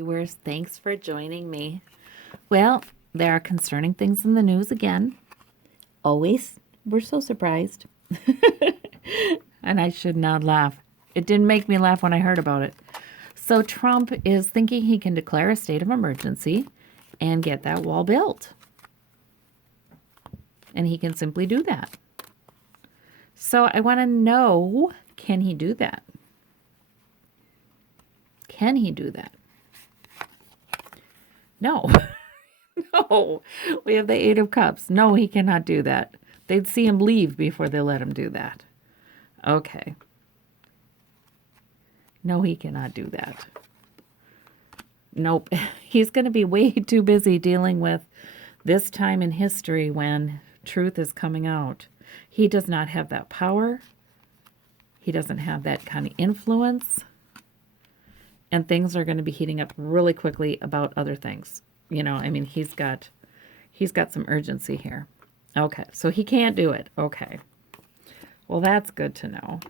Viewers, thanks for joining me. Well, there are concerning things in the news again. Always. We're so surprised. And I should not laugh. It didn't make me laugh when I heard about it. So, Trump is thinking he can declare a state of emergency and get that wall built. And he can simply do that. So, I want to know, can he do that? Can he do that? No. No. We have the Eight of Cups. No, he cannot do that. They'd see him leave before they let him do that. Okay. No, he cannot do that. Nope. He's going to be way too busy dealing with this time in history when truth is coming out. He does not have that power. He doesn't have that kind of influence. And things are going to be heating up really quickly about other things. You know, I mean, he's got some urgency here. Okay, so he can't do it. Okay. Well, that's good to know.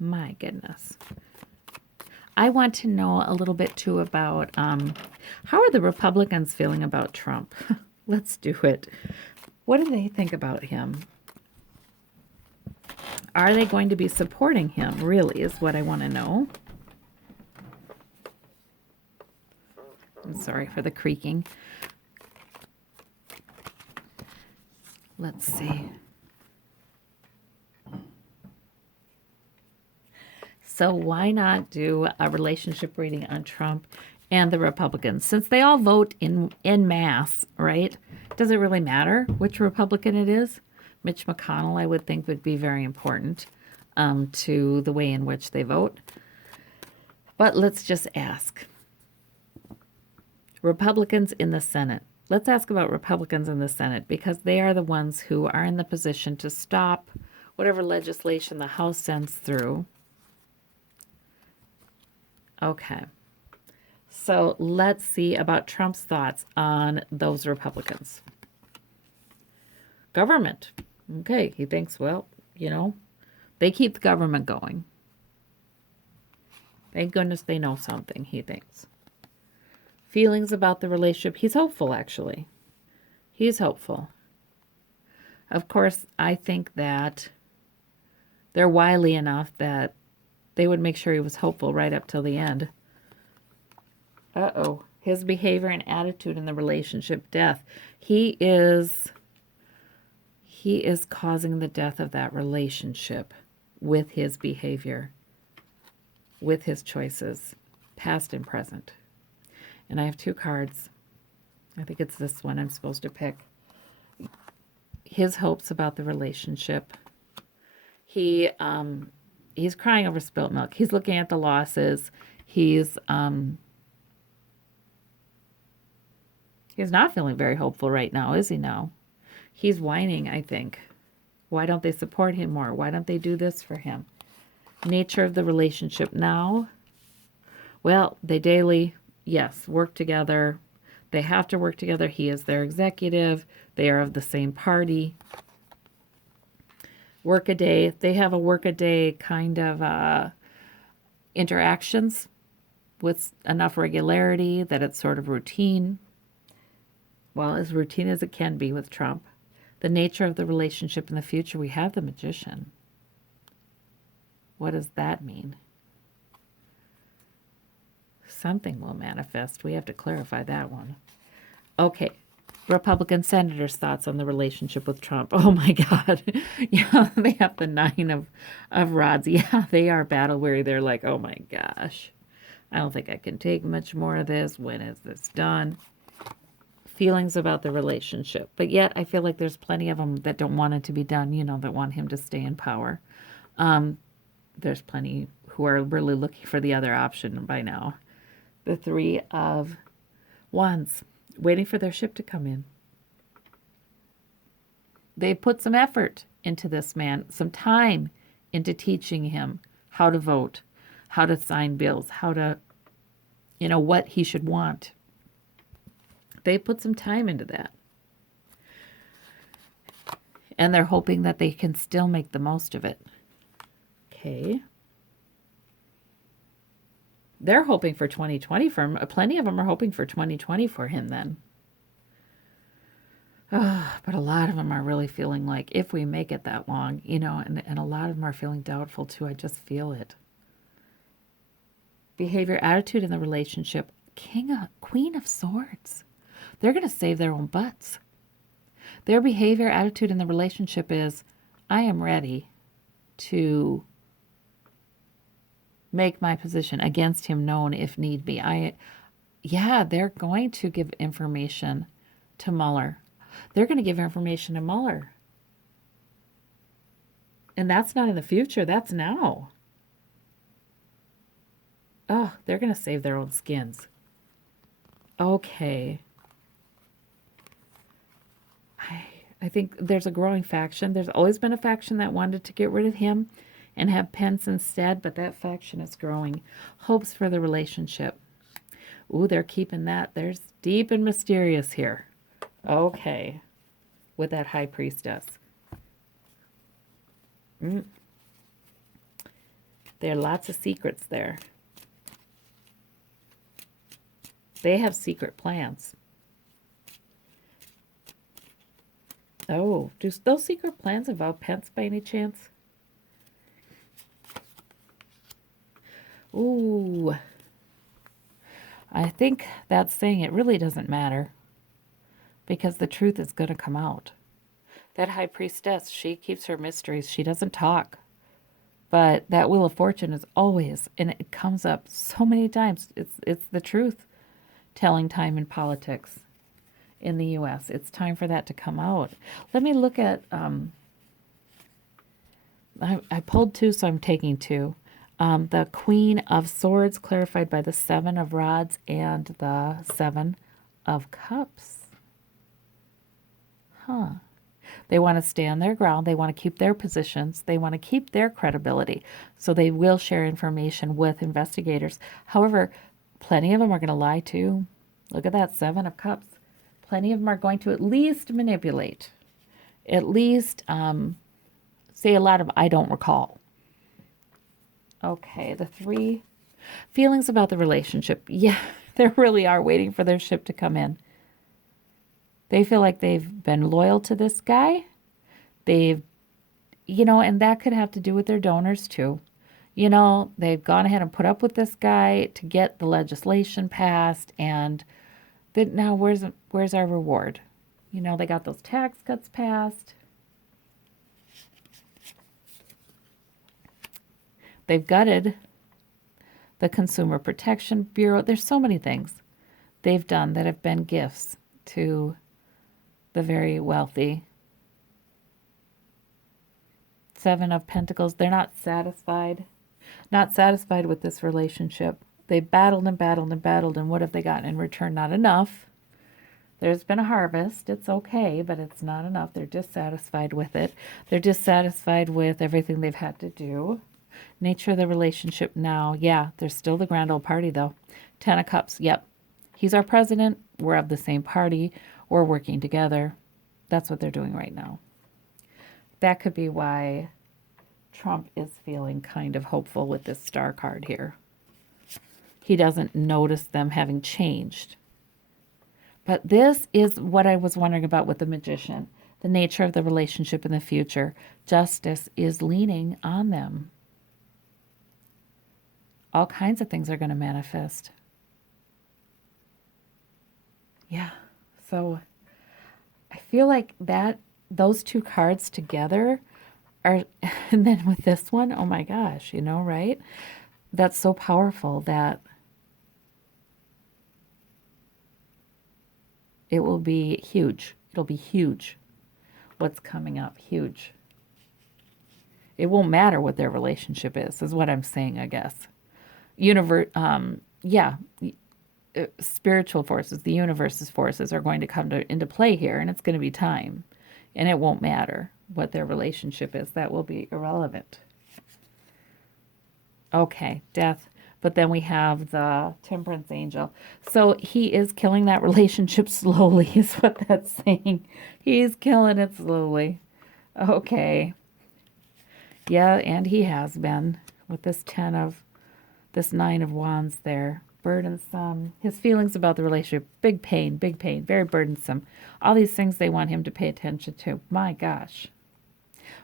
My goodness. I want to know a little bit, too, about how are the Republicans feeling about Trump? Let's do it. What do they think about him? Are they going to be supporting him, really, is what I want to know. I'm sorry for the creaking. Let's see. So why not do a relationship reading on Trump and the Republicans? Since they all vote in mass, right? Does it really matter which Republican it is? Mitch McConnell, I would think, would be very important to the way in which they vote. But let's just ask. Republicans in the Senate. Let's ask about Republicans in the Senate because they are the ones who are in the position to stop whatever legislation the House sends through. Okay. So let's see about Trump's thoughts on those Republicans. Government. Okay. He thinks, well, you know, they keep the government going. Thank goodness they know something, he thinks. Feelings about the relationship. He's hopeful, actually. He's hopeful. Of course, I think that they're wily enough that they would make sure he was hopeful right up till the end. Uh-oh. His behavior and attitude in the relationship, death. He is causing the death of that relationship with his behavior, with his choices, past and present. And I have two cards. I think it's this one I'm supposed to pick. His hopes about the relationship. He's crying over spilt milk. He's looking at the losses. He's not feeling very hopeful right now, is he now? He's whining, I think. Why don't they support him more? Why don't they do this for him? Nature of the relationship now. Well, they daily, yes, work together. They have to work together. He is their executive. They are of the same party. Work-a-day. They have a work-a-day kind of interactions with enough regularity that it's sort of routine. Well, as routine as it can be with Trump. The nature of the relationship in the future, we have the Magician. What does that mean? Something will manifest. We have to clarify that one. Okay. Republican senators' thoughts on the relationship with Trump. Oh my God. Yeah, they have the 9 of rods. Yeah, they are battle weary. They're like, oh my gosh. I don't think I can take much more of this. When is this done? Feelings about the relationship. But yet I feel like there's plenty of them that don't want it to be done, you know, that want him to stay in power. There's plenty who are really looking for the other option by now. The 3 of Wands, waiting for their ship to come in. They put some effort into this man, some time into teaching him how to vote, how to sign bills, how to, you know, what he should want. They put some time into that. And they're hoping that they can still make the most of it. Okay. they're hoping for 2020 for him. Plenty of them are hoping for 2020 for him then. But a lot of them are really feeling like if we make it that long, and a lot of them are feeling doubtful too. I just feel it. Behavior, attitude in the relationship, Queen of Swords. They're going to save their own butts. Their behavior, attitude in the relationship is, I am ready to make my position against him known if need be. They're going to give information to Mueller. They're going to give information to Mueller. And that's not in the future, that's now. Oh, they're going to save their own skins. Okay. I think there's a growing faction. There's always been a faction that wanted to get rid of him and have Pence instead, but that faction is growing. Hopes for the relationship. Ooh, they're keeping that. There's deep and mysterious here. Okay. With that high priestess. There are lots of secrets there. They have secret plans. Oh, do those secret plans involve Pence by any chance? Ooh. I think that's saying it really doesn't matter because the truth is going to come out. That high priestess, she keeps her mysteries. She doesn't talk. But that Wheel of Fortune is always, and it comes up so many times. It's the truth telling time in politics in the U.S. It's time for that to come out. Let me look at, I pulled two, so I'm taking two. The Queen of Swords, clarified by the Seven of Rods and the Seven of Cups. They want to stand their ground. They want to keep their positions. They want to keep their credibility. So they will share information with investigators. However, plenty of them are going to lie too. Look at that Seven of Cups. Plenty of them are going to at least manipulate. At least say a lot of I don't recall. Okay, the three feelings about the relationship. Yeah, they really are waiting for their ship to come in. They feel like they've been loyal to this guy. They've, and that could have to do with their donors too. They've gone ahead and put up with this guy to get the legislation passed, and then now where's our reward? They got those tax cuts passed. They've gutted the Consumer Protection Bureau. There's so many things they've done that have been gifts to the very wealthy. Seven of Pentacles. They're not satisfied. Not satisfied with this relationship. They battled and battled and battled, and what have they gotten in return? Not enough. There's been a harvest. It's okay, but it's not enough. They're dissatisfied with it. They're dissatisfied with everything they've had to do. Nature of the relationship now. Yeah, there's still the grand old party, though. Ten of Cups. Yep. He's our president. We're of the same party. We're working together. That's what they're doing right now. That could be why Trump is feeling kind of hopeful with this star card here. He doesn't notice them having changed. But this is what I was wondering about with the Magician. The nature of the relationship in the future. Justice is leaning on them. All kinds of things are going to manifest. Yeah. So I feel like those two cards together are, and then with this one, oh my gosh, right? That's so powerful that it will be huge. It'll be huge. What's coming up, huge. It won't matter what their relationship is what I'm saying, I guess. Spiritual forces, the universe's forces are going to come into play here, and it's going to be time. And it won't matter what their relationship is. That will be irrelevant. Okay, death. But then we have the Temperance Angel. So he is killing that relationship slowly, is what that's saying. He's killing it slowly. Okay. Yeah, and he has been with this Ten of This Nine of Wands there. Burdensome. His feelings about the relationship. Big pain, very burdensome. All these things they want him to pay attention to. My gosh.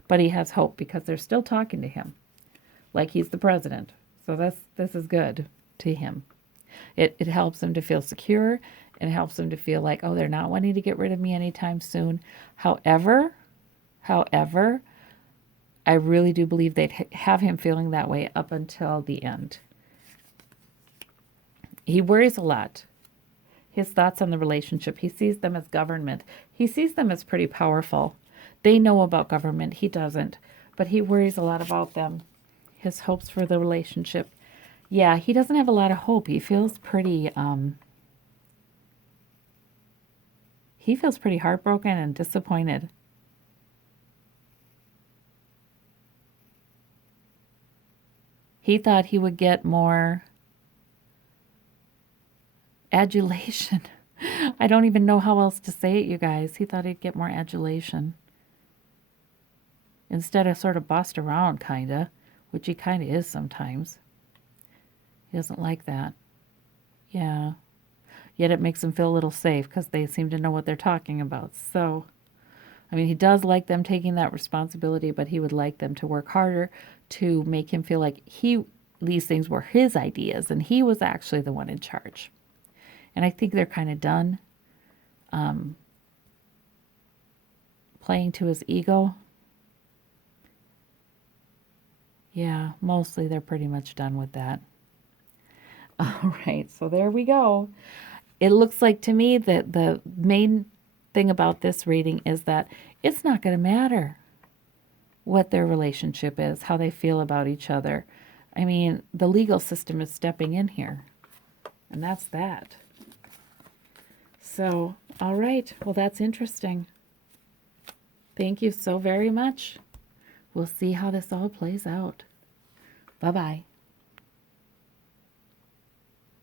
But he has hope because they're still talking to him like he's the president. So this is good to him. It helps him to feel secure. It helps him to feel like, oh, they're not wanting to get rid of me anytime soon. However, I really do believe they'd have him feeling that way up until the end. He worries a lot. His thoughts on the relationship, he sees them as government. He sees them as pretty powerful. They know about government. He doesn't. But he worries a lot about them. His hopes for the relationship. Yeah, he doesn't have a lot of hope. He feels pretty heartbroken and disappointed. He thought he would get more adulation. I don't even know how else to say it, you guys. He thought he'd get more adulation. Instead of sort of bossed around, kind of, which he kind of is sometimes. He doesn't like that. Yeah. Yet it makes him feel a little safe because they seem to know what they're talking about. So, I mean, he does like them taking that responsibility, but he would like them to work harder to make him feel like these things were his ideas and he was actually the one in charge. And I think they're kind of done playing to his ego. Yeah, mostly they're pretty much done with that. All right, so there we go. It looks like to me that the main thing about this reading is that it's not going to matter what their relationship is, how they feel about each other. I mean, the legal system is stepping in here, and that's that. So, all right, well, that's interesting. Thank you so very much. We'll see how this all plays out. Bye-bye.